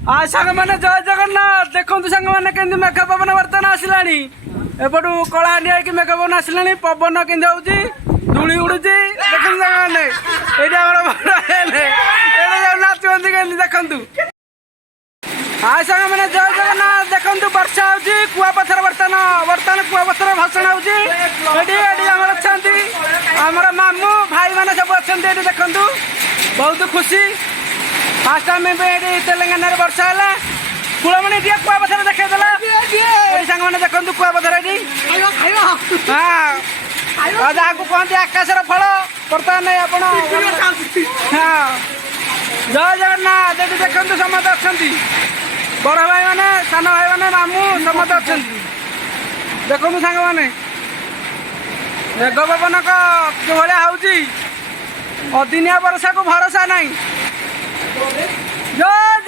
सांग मैंने जय जगन्नाथ देखो सांग मैंने के मेघ पवन बर्तन आसला एपटू कलाहांडी आई मेघ पवन आसला पवन के धूली उड़ू देखो सांग मैंने ये नाचुंत के देखु हाँ सांग मैंने जय जगन्नाथ देखो वर्षा हो कुआपथर बर्तन बर्तन कुआपथर भाषण होमर मामू भाई मैंने सब अच्छा देखु बहुत खुशी फास्ट टाइम तेलंगाना वर्षा है कूलमणि दिए कुआपथर देखला सांग मैंने देखो कुआपथर हाँ जहाँ को कहते आकाशर फल बर्तमान आप हाँ जय जगन्नाथ ये देखते समस्त अच्छा बड़ भाई मैंने सान भाई मैंने मामू समस्त अच्छा देखो सांग मैंने मेघ पवन जो भाया अदिनिया वर्षा को भरोसा नहीं जय